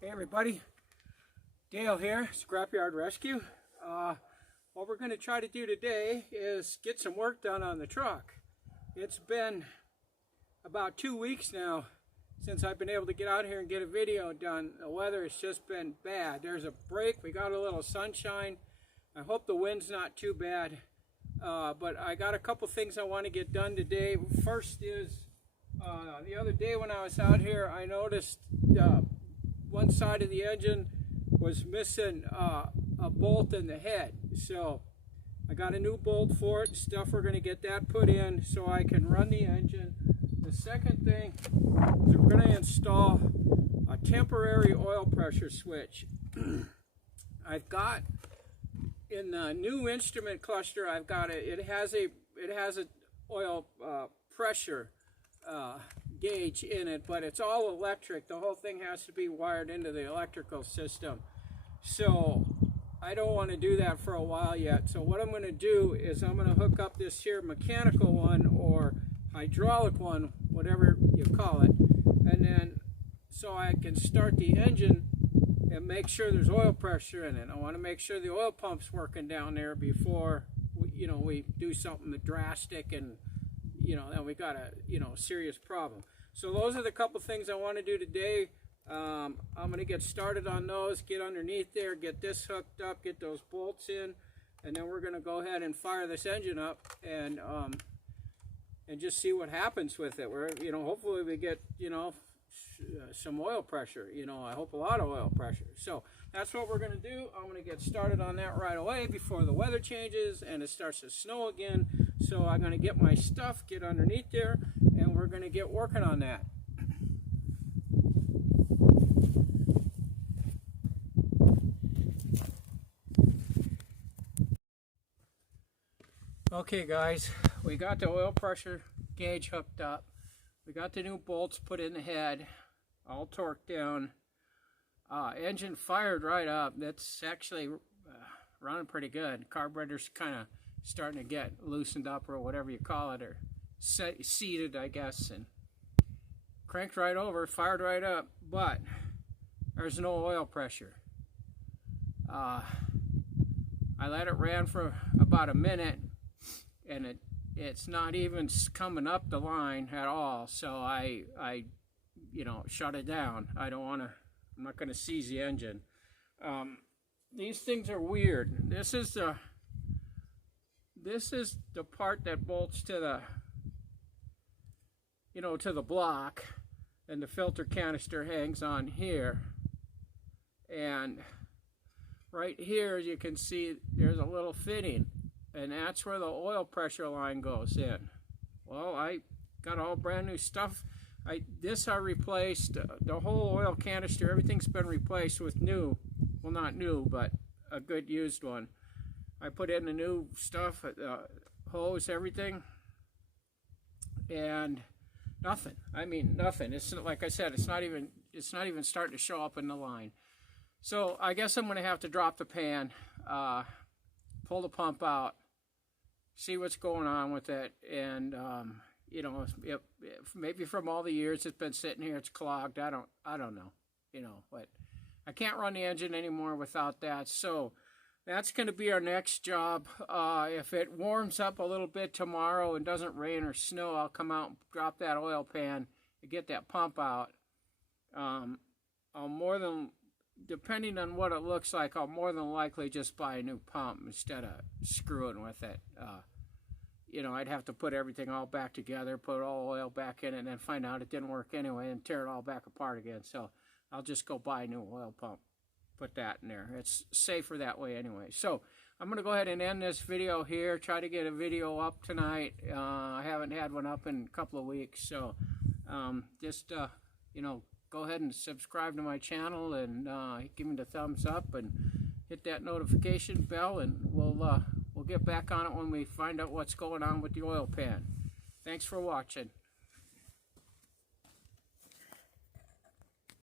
Hey everybody, Dale here, Scrapyard Rescue. What we're going to try to do today is get some work done on the truck. It's been about 2 weeks now since I've been able to get out here and get a video done. The weather has just been bad. There's a break, we got a little sunshine. I hope the wind's not too bad, but I got a couple things I want to get done today. First is, the other day when I was out here, I noticed one side of the engine was missing a bolt in the head. So I got a new bolt for it. We're going to get that put in so I can run the engine. The second thing is we're going to install a temporary oil pressure switch. I've got in the new instrument cluster, I've got it has a oil pressure gauge in it, but it's all electric. The whole thing has to be wired into the electrical system. So I don't want to do that for a while yet. So what I'm going to do is I'm going to hook up this here mechanical one or hydraulic one, whatever you call it, and then so I can start the engine and make sure there's oil pressure in it. I want to make sure the oil pump's working down there before we do something drastic and then we got a serious problem. So those are the couple things I want to do today. I'm going to get started on those, get underneath there, get this hooked up, get those bolts in, and then we're going to go ahead and fire this engine up and just see what happens with it. We're hopefully we get some oil pressure. I hope a lot of oil pressure. So that's what we're going to do. I'm going to get started on that right away before the weather changes and it starts to snow again. So I'm going to get my stuff, get underneath there, and we're going to get working on that. Okay guys, we got the oil pressure gauge hooked up. We got the new bolts put in the head, all torqued down. Engine fired right up. That's actually running pretty good. Carburetor's kind of starting to get loosened up or whatever you call it, or seated I guess, and cranked right over, fired right up, but there's no oil pressure. I let it ran for about a minute and it's not even coming up the line at all, so I shut it down. I'm not going to seize the engine. These things are weird. This is the part that bolts to the block, and the filter canister hangs on here. And right here you can see there's a little fitting, and that's where the oil pressure line goes in. Well, I got all brand new stuff. I replaced the whole oil canister. Everything's been replaced with new, well, not new, but a good used one. I put in the new stuff, hose, everything, and nothing. I mean, nothing. It's like I said, it's not even starting to show up in the line. So I guess I'm going to have to drop the pan, pull the pump out, see what's going on with it, and maybe from all the years it's been sitting here, it's clogged. I don't know, but I can't run the engine anymore without that. So that's going to be our next job. If it warms up a little bit tomorrow and doesn't rain or snow, I'll come out and drop that oil pan and get that pump out. Depending on what it looks like, I'll more than likely just buy a new pump instead of screwing with it. I'd have to put everything all back together, put all oil back in it, and then find out it didn't work anyway and tear it all back apart again. So I'll just go buy a new oil pump, put that in there. It's safer that way anyway. So I'm going to go ahead and end this video here, try to get a video up tonight. I haven't had one up in a couple of weeks, so go ahead and subscribe to my channel and give me the thumbs up and hit that notification bell, and we'll get back on it when we find out what's going on with the oil pan. Thanks for watching.